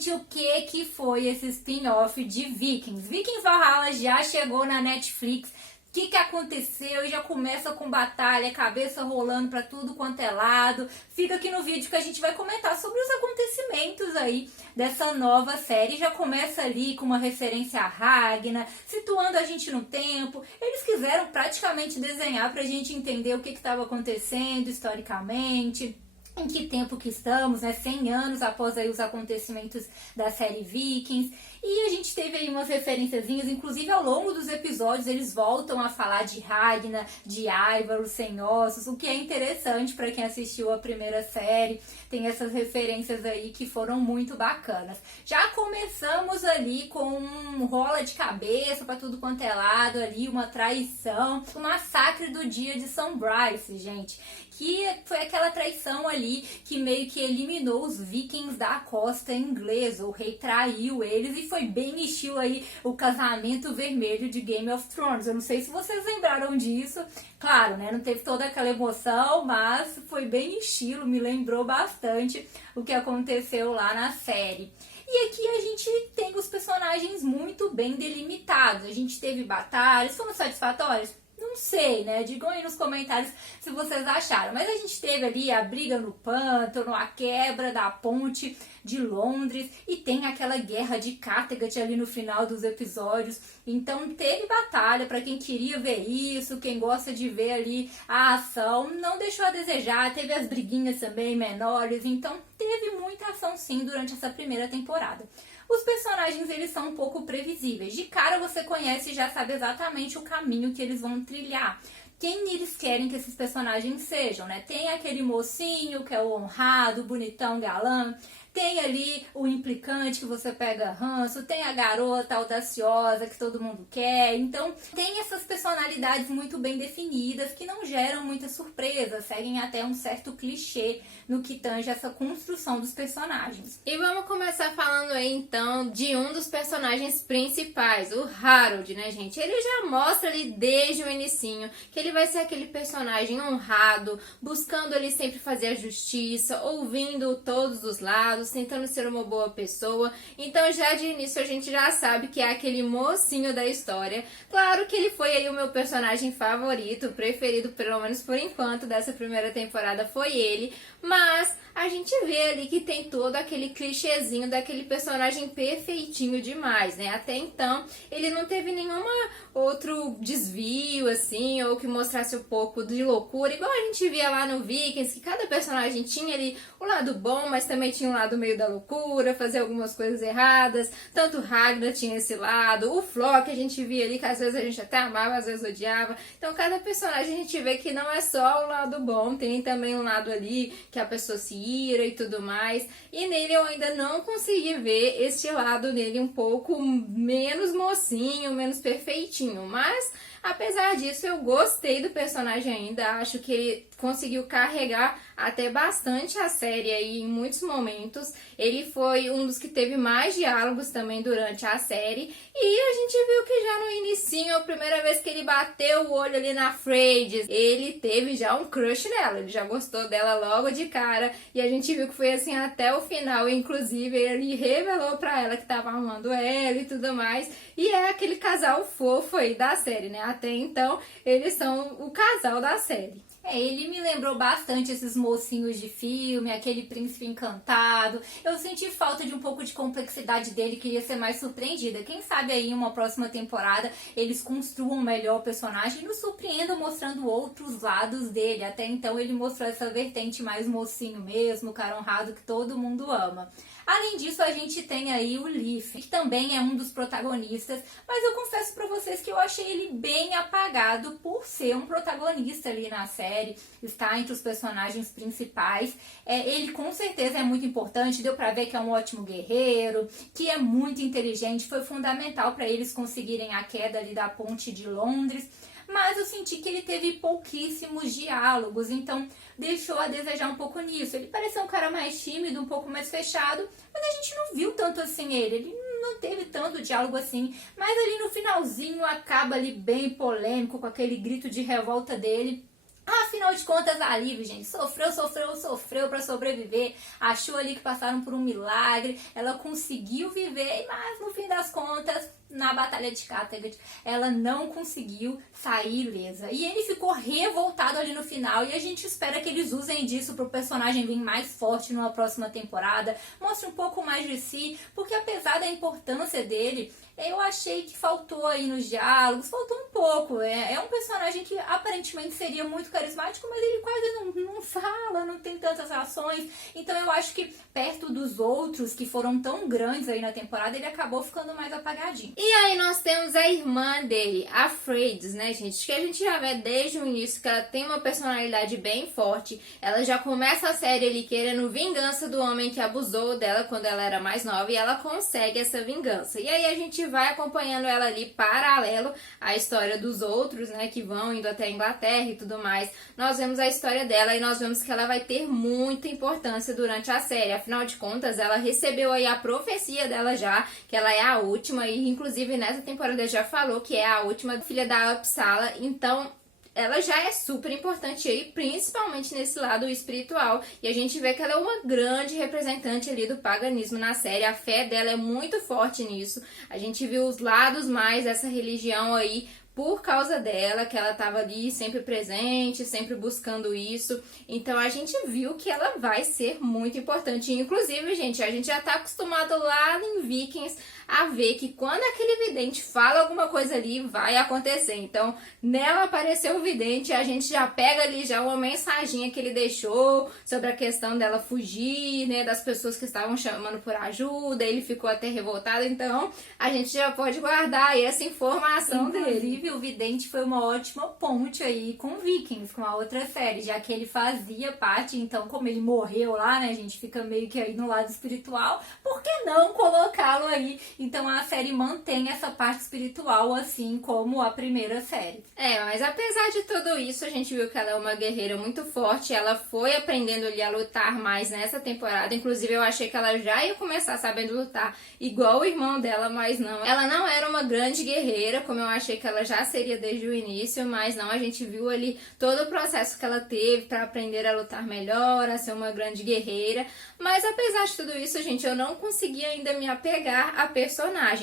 gente, o que foi esse spin-off de Vikings? Vikings Valhalla já chegou na Netflix. O que aconteceu? Já começa com batalha, cabeça rolando pra tudo quanto é lado. Fica aqui no vídeo que a gente vai comentar sobre os acontecimentos aí dessa nova série. Já começa ali com uma referência a Ragnar, situando a gente no tempo. Eles quiseram praticamente desenhar pra gente entender o que estava acontecendo historicamente. Em que tempo que estamos, né? 100 anos após aí os acontecimentos da série Vikings. E a gente teve aí umas referenciazinhas, inclusive ao longo dos episódios eles voltam a falar de Ragnar, de Ivar, os Sem Ossos, o que é interessante para quem assistiu a primeira série. Tem essas referências aí que foram muito bacanas. Já começamos ali com um rola de cabeça para tudo quanto é lado ali, uma traição, o massacre do dia de São Bryce, gente. Que foi aquela traição ali que meio que eliminou os vikings da costa inglesa. O rei traiu eles e foi bem estilo aí o casamento vermelho de Game of Thrones. Eu não sei se vocês lembraram disso. Claro, né? Não teve toda aquela emoção, mas foi bem estilo, me lembrou bastante o que aconteceu lá na série. E aqui a gente tem os personagens muito bem delimitados. A gente teve batalhas, foram satisfatórias? Não sei, né? Digam aí nos comentários se vocês acharam. Mas a gente teve ali a briga no pântano, a quebra da ponte de Londres e tem aquela guerra de Kattegat ali no final dos episódios. Então teve batalha para quem queria ver isso, quem gosta de ver ali a ação, não deixou a desejar. Teve as briguinhas também menores, então teve muita ação sim durante essa primeira temporada. Os personagens, eles são um pouco previsíveis. De cara você conhece e já sabe exatamente o caminho que eles vão trilhar. Quem eles querem que esses personagens sejam, né? Tem aquele mocinho que é o honrado, bonitão, galã. Tem ali o implicante que você pega ranço, tem a garota audaciosa que todo mundo quer. Então, tem essas personalidades muito bem definidas que não geram muita surpresa, seguem até um certo clichê no que tange essa construção dos personagens. E vamos começar falando aí então de um dos personagens principais, o Harold, né, gente? Ele já mostra ali desde o inicinho que ele vai ser aquele personagem honrado, buscando ali sempre fazer a justiça, ouvindo todos os lados, tentando ser uma boa pessoa. Então já de início a gente já sabe que é aquele mocinho da história. Claro que ele foi aí o meu personagem favorito, preferido, pelo menos por enquanto, dessa primeira temporada foi ele. Mas a gente vê ali que tem todo aquele clichêzinho daquele personagem perfeitinho demais, né? Até então ele não teve nenhuma outro desvio assim, ou que mostrasse um pouco de loucura, igual a gente via lá no Vikings, que cada personagem tinha ali o lado bom, mas também tinha um lado meio da loucura, fazer algumas coisas erradas. Tanto o Ragnar tinha esse lado, o Flock a gente via ali que às vezes a gente até amava, às vezes odiava. Então cada personagem a gente vê que não é só o lado bom, tem também um lado ali que a pessoa se ira e tudo mais. E nele eu ainda não consegui ver este lado nele um pouco menos mocinho, menos perfeitinho, mas apesar disso, eu gostei do personagem ainda, acho que ele conseguiu carregar até bastante a série aí em muitos momentos. Ele foi um dos que teve mais diálogos também durante a série. E a gente viu que já no inicinho, a primeira vez que ele bateu o olho ali na Freydis, ele teve já um crush nela, ele já gostou dela logo de cara. E a gente viu que foi assim até o final, inclusive ele revelou pra ela que tava amando ela e tudo mais. E é aquele casal fofo aí da série, né? Até então, eles são o casal da série. Ele me lembrou bastante esses mocinhos de filme, aquele príncipe encantado. Eu senti falta de um pouco de complexidade dele, queria ser mais surpreendida. Quem sabe aí em uma próxima temporada eles construam melhor o personagem e nos surpreendam mostrando outros lados dele. Até então ele mostrou essa vertente mais mocinho mesmo, cara honrado que todo mundo ama. Além disso, a gente tem aí o Leaf, que também é um dos protagonistas, mas eu confesso pra vocês que eu achei ele bem apagado por ser um protagonista ali na série, está entre os personagens principais. Ele com certeza é muito importante, deu pra ver que é um ótimo guerreiro, que é muito inteligente, foi fundamental para eles conseguirem a queda ali da ponte de Londres. Mas eu senti que ele teve pouquíssimos diálogos, então deixou a desejar um pouco nisso. Ele pareceu um cara mais tímido, um pouco mais fechado, mas a gente não viu tanto assim ele não teve tanto diálogo assim, mas ali no finalzinho acaba ali bem polêmico com aquele grito de revolta dele. Afinal de contas, a Liv, gente, sofreu pra sobreviver. Achou ali que passaram por um milagre. Ela conseguiu viver, mas no fim das contas, na Batalha de Kattegat, ela não conseguiu sair ilesa. E ele ficou revoltado ali no final. E a gente espera que eles usem disso pro personagem vir mais forte numa próxima temporada. Mostre um pouco mais de si. Porque apesar da importância dele, eu achei que faltou aí nos diálogos, faltou um pouco. É um personagem que aparentemente seria muito carismático, mas ele quase não fala, não tem tantas ações. Então eu acho que perto dos outros que foram tão grandes aí na temporada, ele acabou ficando mais apagadinho. E aí nós temos a irmã dele, a Freydis, né, gente? Que a gente já vê desde o início que ela tem uma personalidade bem forte. Ela já começa a série ali querendo vingança do homem que abusou dela quando ela era mais nova e ela consegue essa vingança. E aí a gente vai acompanhando ela ali paralelo à história dos outros, né, que vão indo até a Inglaterra e tudo mais. Nós vemos a história dela e nós vemos que ela vai ter muita importância durante a série. Afinal de contas, ela recebeu aí a profecia dela já, que ela é a última e inclusive nessa temporada já falou que é a última filha da Uppsala. Então ela já é super importante aí, principalmente nesse lado espiritual. E a gente vê que ela é uma grande representante ali do paganismo na série. A fé dela é muito forte nisso. A gente viu os lados mais dessa religião aí por causa dela, que ela estava ali sempre presente, sempre buscando isso. Então a gente viu que ela vai ser muito importante. Inclusive, gente, a gente já tá acostumado lá em Vikings a ver que quando aquele vidente fala alguma coisa ali, vai acontecer. Então, nela apareceu o vidente, a gente já pega ali já uma mensaginha que ele deixou sobre a questão dela fugir, né, das pessoas que estavam chamando por ajuda, ele ficou até revoltado. Então, a gente já pode guardar aí essa informação dele. Inclusive, o vidente foi uma ótima ponte aí com Vikings, com a outra série, já que ele fazia parte, então, como ele morreu lá, né, a gente fica meio que aí no lado espiritual, por que não colocá-lo aí? Então a série mantém essa parte espiritual, assim como a primeira série. Mas apesar de tudo isso, a gente viu que ela é uma guerreira muito forte. Ela foi aprendendo ali a lutar mais nessa temporada. Inclusive, eu achei que ela já ia começar sabendo lutar igual o irmão dela, mas não. Ela não era uma grande guerreira, como eu achei que ela já seria desde o início, mas não. A gente viu ali todo o processo que ela teve para aprender a lutar melhor, a ser uma grande guerreira. Mas apesar de tudo isso, gente, eu não consegui ainda me apegar a personagem.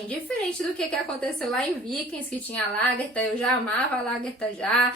Diferente do que aconteceu lá em Vikings, que tinha a Lagertha, eu já amava a Lagertha já.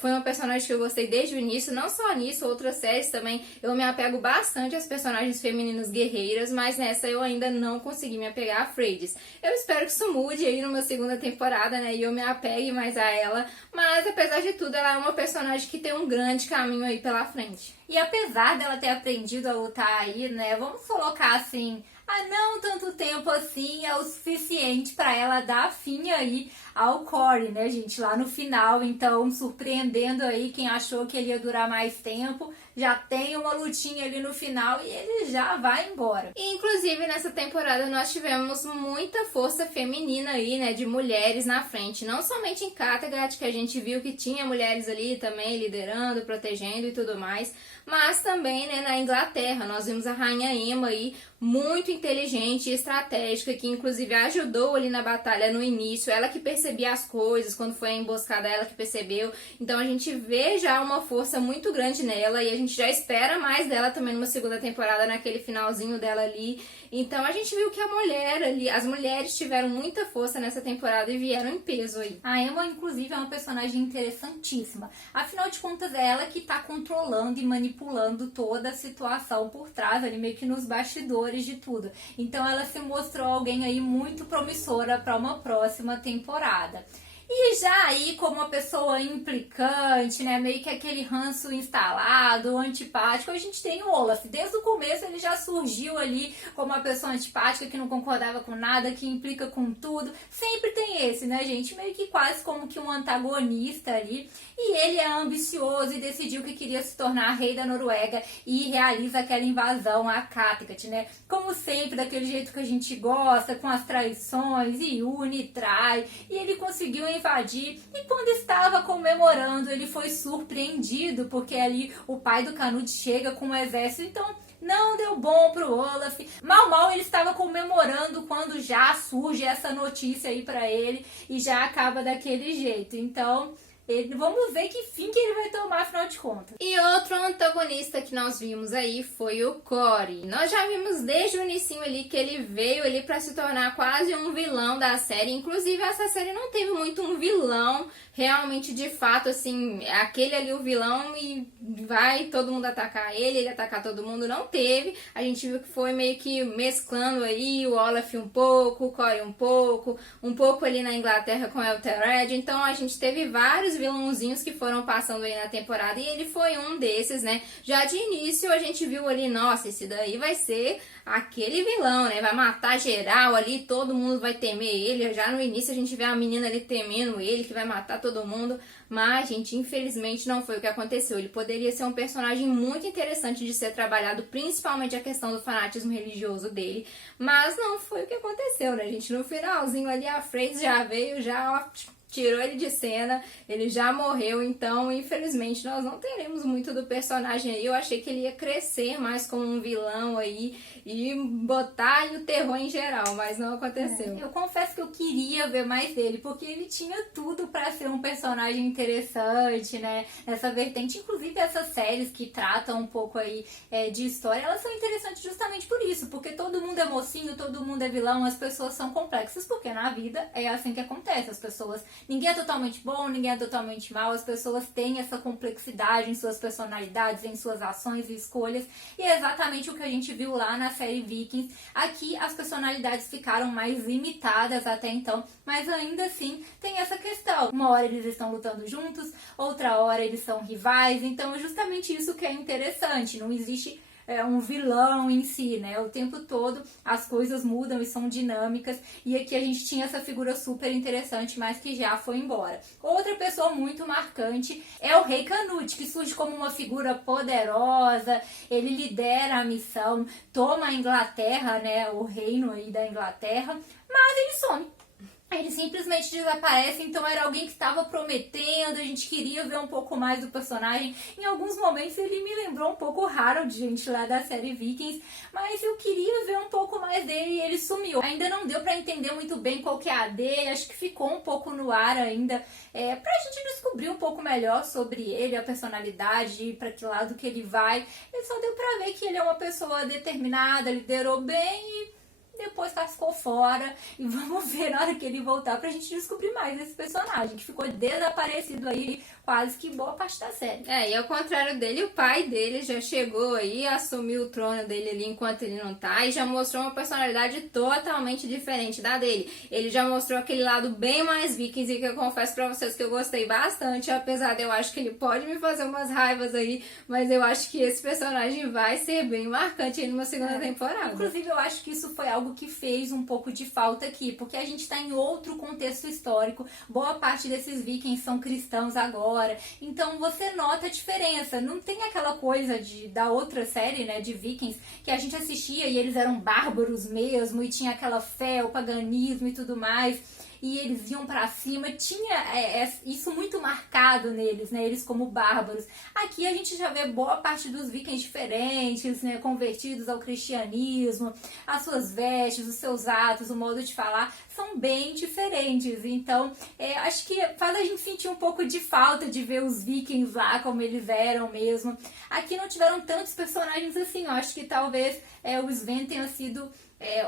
Foi uma personagem que eu gostei desde o início, não só nisso, outras séries também. Eu me apego bastante às personagens femininas guerreiras, mas nessa eu ainda não consegui me apegar a Freydis. Eu espero que isso mude aí numa segunda temporada, né, e eu me apegue mais a ela. Mas apesar de tudo, ela é uma personagem que tem um grande caminho aí pela frente. E apesar dela ter aprendido a lutar aí, né, vamos colocar assim, há não tanto tempo assim é o suficiente para ela dar fim aí ao Corey, né, gente, lá no final. Então, surpreendendo aí quem achou que ele ia durar mais tempo, já tem uma lutinha ali no final e ele já vai embora. E, inclusive, nessa temporada nós tivemos muita força feminina aí, né, de mulheres na frente. Não somente em Kattegat, que a gente viu que tinha mulheres ali também liderando, protegendo e tudo mais, mas também, né, na Inglaterra. Nós vimos a Rainha Emma aí, muito inteligente e estratégica, que inclusive ajudou ali na batalha no início, ela que percebia as coisas, quando foi a emboscada ela que percebeu. Então a gente vê já uma força muito grande nela e a gente já espera mais dela também numa segunda temporada, naquele finalzinho dela ali. Então a gente viu que a mulher ali, as mulheres tiveram muita força nessa temporada e vieram em peso aí. A Emma, inclusive, é uma personagem interessantíssima. Afinal de contas, é ela que tá controlando e manipulando toda a situação por trás, ali meio que nos bastidores de tudo. Então ela se mostrou alguém aí muito promissora para uma próxima temporada. E já aí, como uma pessoa implicante, né, meio que aquele ranço instalado, antipático, a gente tem o Olaf. Desde o começo ele já surgiu ali como uma pessoa antipática, que não concordava com nada, que implica com tudo. Sempre tem esse, né, gente? Meio que quase como que um antagonista ali. E ele é ambicioso e decidiu que queria se tornar rei da Noruega e realiza aquela invasão a Kattegat, né? Como sempre, daquele jeito que a gente gosta, com as traições, e une, e trai. E ele conseguiu invadir e quando estava comemorando, ele foi surpreendido, porque ali o pai do Canute chega com um exército, então não deu bom pro Olaf. Mal ele estava comemorando quando já surge essa notícia aí pra ele e já acaba daquele jeito. Então, Vamos ver que fim que ele vai tomar, afinal de contas. E outro antagonista que nós vimos aí foi o Corey. Nós já vimos desde o inicinho ali que ele veio ali pra se tornar quase um vilão da série. Inclusive, essa série não teve muito um vilão, realmente, de fato, assim, aquele ali o vilão e vai todo mundo atacar ele atacar todo mundo. Não teve. A gente viu que foi meio que mesclando aí o Olaf um pouco, o Corey um pouco ali na Inglaterra com o Elthered. Então, a gente teve vários vilãozinhos que foram passando aí na temporada e ele foi um desses, né? Já de início a gente viu ali, nossa, esse daí vai ser aquele vilão, né? Vai matar geral ali, todo mundo vai temer ele. Já no início a gente vê a menina ali temendo ele, que vai matar todo mundo. Mas, gente, infelizmente não foi o que aconteceu. Ele poderia ser um personagem muito interessante de ser trabalhado, principalmente a questão do fanatismo religioso dele. Mas não foi o que aconteceu, né, gente? No finalzinho ali a Freyja já veio, já tirou ele de cena, ele já morreu, então infelizmente nós não teremos muito do personagem aí. Eu achei que ele ia crescer mais como um vilão aí e botar aí o terror em geral, mas não aconteceu. Eu confesso que eu queria ver mais dele, porque ele tinha tudo pra ser um personagem interessante, né? Essa vertente, inclusive essas séries que tratam um pouco aí de história, elas são interessantes justamente por isso, porque todo mundo é mocinho, todo mundo é vilão, as pessoas são complexas, porque na vida é assim que acontece, as pessoas... Ninguém é totalmente bom, ninguém é totalmente mal, as pessoas têm essa complexidade em suas personalidades, em suas ações e escolhas, e é exatamente o que a gente viu lá na série Vikings. Aqui as personalidades ficaram mais limitadas até então, mas ainda assim tem essa questão. Uma hora eles estão lutando juntos, outra hora eles são rivais, então é justamente isso que é interessante, não existe um vilão em si, né? O tempo todo as coisas mudam e são dinâmicas, e aqui a gente tinha essa figura super interessante, mas que já foi embora. Outra pessoa muito marcante é o Rei Canute, que surge como uma figura poderosa, ele lidera a missão, toma a Inglaterra, né? O reino aí da Inglaterra, mas ele some. Ele simplesmente desaparece, então era alguém que estava prometendo, a gente queria ver um pouco mais do personagem. Em alguns momentos ele me lembrou um pouco o Harold, gente, lá da série Vikings, mas eu queria ver um pouco mais dele e ele sumiu. Ainda não deu pra entender muito bem qual que é a dele, acho que ficou um pouco no ar ainda, pra gente descobrir um pouco melhor sobre ele, a personalidade, pra que lado que ele vai. E só deu pra ver que ele é uma pessoa determinada, liderou bem e depois cascou fora, e vamos ver na hora que ele voltar pra gente descobrir mais desse personagem, que ficou desaparecido aí quase que boa parte da série. E ao contrário dele, o pai dele já chegou aí, assumiu o trono dele ali enquanto ele não tá, e já mostrou uma personalidade totalmente diferente da dele. Ele já mostrou aquele lado bem mais Vikings, e que eu confesso pra vocês que eu gostei bastante, apesar de eu acho que ele pode me fazer umas raivas aí, mas eu acho que esse personagem vai ser bem marcante aí numa segunda temporada. Inclusive, eu acho que isso foi algo que fez um pouco de falta aqui, porque a gente tá em outro contexto histórico, boa parte desses vikings são cristãos agora, então você nota a diferença, não tem aquela coisa da outra série, né, de vikings, que a gente assistia e eles eram bárbaros mesmo, e tinha aquela fé, o paganismo e tudo mais, e eles iam pra cima, tinha isso muito marcado neles, né, eles como bárbaros. Aqui a gente já vê boa parte dos vikings diferentes, né, convertidos ao cristianismo, as suas vestes, os seus atos, o modo de falar, são bem diferentes, então acho que faz a gente sentir um pouco de falta de ver os vikings lá como eles eram mesmo. Aqui não tiveram tantos personagens assim, eu acho que talvez o Sven tenha sido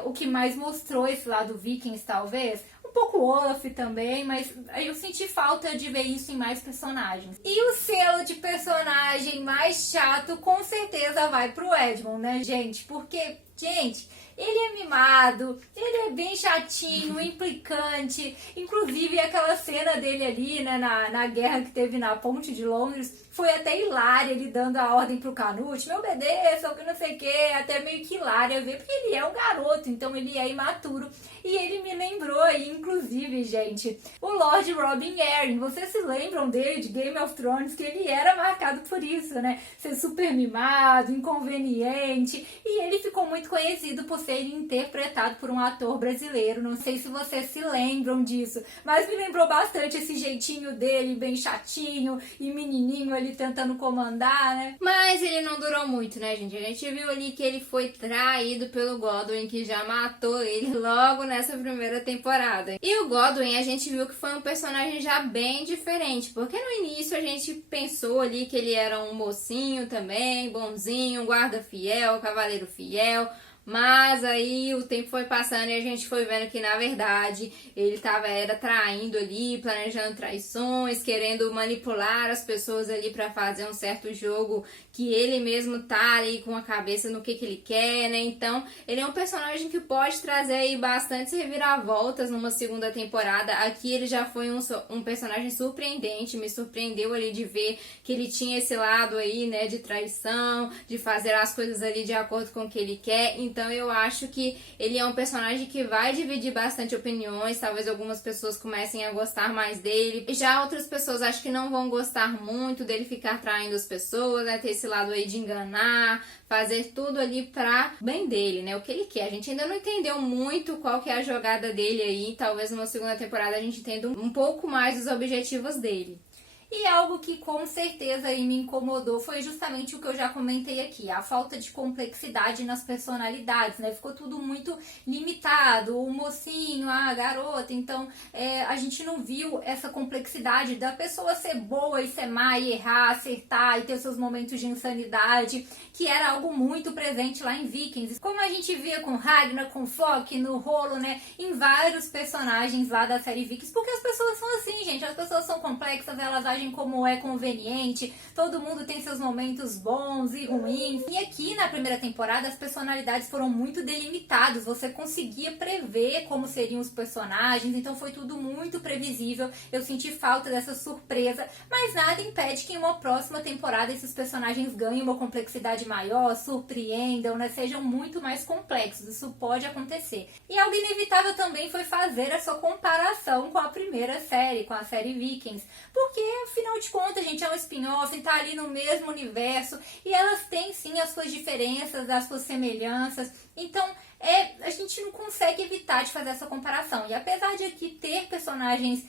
o que mais mostrou esse lado vikings, talvez. Um pouco Olaf também, mas eu senti falta de ver isso em mais personagens. E o selo de personagem mais chato com certeza vai pro Edmund, né, gente? Porque, gente, ele é mimado, ele é bem chatinho, implicante. Inclusive aquela cena dele ali, né, na guerra que teve na ponte de Londres, foi até hilária, ele dando a ordem pro Canute, me obedeça, ou que não sei o que, até meio que hilária ver, porque ele é um garoto, então ele é imaturo. E ele me lembrou aí, inclusive, gente, o Lord Robin Arryn. Vocês se lembram dele de Game of Thrones, que ele era marcado por isso, né? Ser super mimado, inconveniente, e ele ficou muito conhecido por ser interpretado por um ator brasileiro. Não sei se vocês se lembram disso, mas me lembrou bastante esse jeitinho dele, bem chatinho e menininho ali tentando comandar, né? Mas ele não durou muito, né, gente? A gente viu ali que ele foi traído pelo Godwin, que já matou ele logo nessa primeira temporada. E o Godwin, a gente viu que foi um personagem já bem diferente, porque no início a gente pensou ali que ele era um mocinho também, bonzinho, um guarda fiel, cavaleiro fiel. Mas aí o tempo foi passando e a gente foi vendo que, na verdade, ele era traindo ali, planejando traições, querendo manipular as pessoas ali pra fazer um certo jogo que ele mesmo tá ali com a cabeça no que ele quer, né? Então, ele é um personagem que pode trazer aí bastante reviravoltas numa segunda temporada. Aqui ele já foi um personagem surpreendente, me surpreendeu ali de ver que ele tinha esse lado aí, né, de traição, de fazer as coisas ali de acordo com o que ele quer. Então eu acho que ele é um personagem que vai dividir bastante opiniões, talvez algumas pessoas comecem a gostar mais dele, já outras pessoas acho que não vão gostar muito dele ficar traindo as pessoas, né, ter esse lado aí de enganar, fazer tudo ali pra bem dele, né, o que ele quer. A gente ainda não entendeu muito qual que é a jogada dele aí, talvez numa segunda temporada a gente entenda um pouco mais dos objetivos dele. E algo que com certeza aí me incomodou foi justamente o que eu já comentei aqui, a falta de complexidade nas personalidades, né? Ficou tudo muito limitado, o mocinho, a garota, então a gente não viu essa complexidade da pessoa ser boa e ser má e errar, acertar e ter seus momentos de insanidade, que era algo muito presente lá em Vikings. Como a gente via com Ragnar, com Flock, no Rolo, né? Em vários personagens lá da série Vikings, porque as pessoas são assim, gente, as pessoas são complexas, elas agem como é conveniente, todo mundo tem seus momentos bons e ruins. E aqui na primeira temporada as personalidades foram muito delimitadas, você conseguia prever como seriam os personagens, então foi tudo muito previsível. Eu senti falta dessa surpresa, mas nada impede que em uma próxima temporada esses personagens ganhem uma complexidade maior, surpreendam, né? Sejam muito mais complexos, isso pode acontecer. E algo inevitável também foi fazer a sua comparação com a primeira série, com a série Vikings, porque afinal de contas, gente, é um spin-off, tá ali no mesmo universo e elas têm sim as suas diferenças, as suas semelhanças. Então, a gente não consegue evitar de fazer essa comparação. E apesar de aqui ter personagens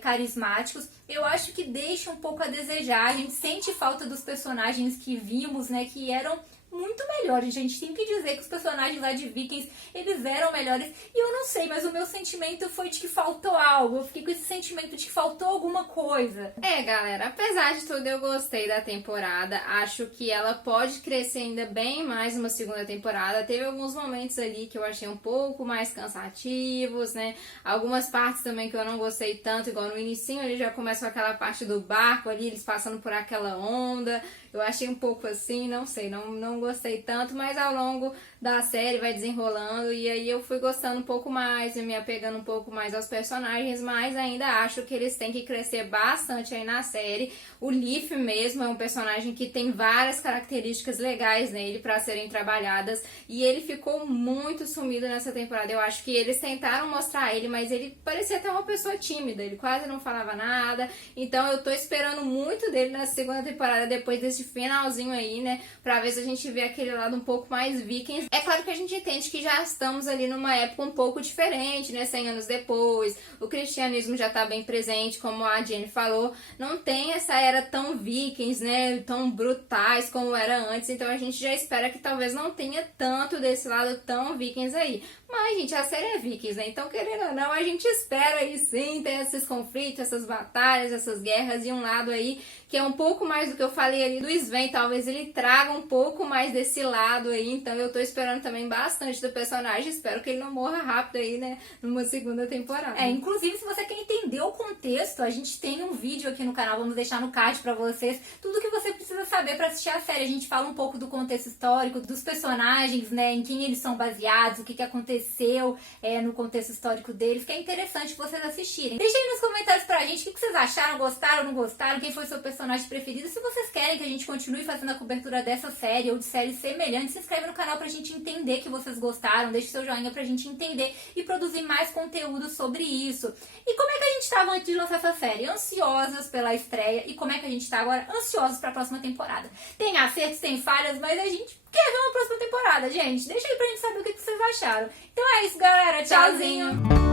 carismáticos, eu acho que deixa um pouco a desejar. A gente sente falta dos personagens que vimos, né, que eram muito melhores. A gente tem que dizer que os personagens lá de Vikings, eles eram melhores. E eu não sei, mas o meu sentimento foi de que faltou algo. Eu fiquei com esse sentimento de que faltou alguma coisa. Galera, apesar de tudo, eu gostei da temporada. Acho que ela pode crescer ainda bem mais numa segunda temporada. Teve alguns momentos ali que eu achei um pouco mais cansativos, né? Algumas partes também que eu não gostei tanto, igual no inicinho ali já começou aquela parte do barco ali, eles passando por aquela onda. Eu achei um pouco assim, não sei, não gostei tanto, mas ao longo da série vai desenrolando e aí eu fui gostando um pouco mais, me apegando um pouco mais aos personagens, mas ainda acho que eles têm que crescer bastante aí na série. O Leaf mesmo é um personagem que tem várias características legais nele para serem trabalhadas e ele ficou muito sumido nessa temporada. Eu acho que eles tentaram mostrar ele, mas ele parecia até uma pessoa tímida, ele quase não falava nada, então eu tô esperando muito dele na segunda temporada, depois desse finalzinho aí, né, pra ver se a gente vê aquele lado um pouco mais Vikings. É claro que a gente entende que já estamos ali numa época um pouco diferente, né, 100 anos depois, o cristianismo já tá bem presente, como a Jenny falou, não tem essa era tão Vikings, né, tão brutais como era antes, então a gente já espera que talvez não tenha tanto desse lado tão Vikings aí. Mas, gente, a série é Vikings, né? Então, querendo ou não, a gente espera aí sim ter esses conflitos, essas batalhas, essas guerras e um lado aí que é um pouco mais do que eu falei ali do Sven. Talvez ele traga um pouco mais desse lado aí. Então, eu tô esperando também bastante do personagem. Espero que ele não morra rápido aí, né? Numa segunda temporada. Inclusive, se você quer entender o contexto, a gente tem um vídeo aqui no canal. Vamos deixar no card pra vocês. Tudo que você precisa saber pra assistir a série. A gente fala um pouco do contexto histórico, dos personagens, né? Em quem eles são baseados, o que aconteceu no contexto histórico deles, que é interessante vocês assistirem. Deixa aí nos comentários pra gente o que vocês acharam, gostaram, não gostaram, quem foi seu personagem preferido. Se vocês querem que a gente gente continue fazendo a cobertura dessa série ou de séries semelhantes. Se inscreve no canal pra gente entender que vocês gostaram, deixe seu joinha pra gente entender e produzir mais conteúdo sobre isso. E como é que a gente tava antes de lançar essa série? Ansiosas pela estreia. E como é que a gente tá agora? Ansiosos pra próxima temporada. Tem acertos, tem falhas, mas a gente quer ver uma próxima temporada, gente. Deixa aí pra gente saber o que vocês acharam. Então é isso, galera. Tchauzinho!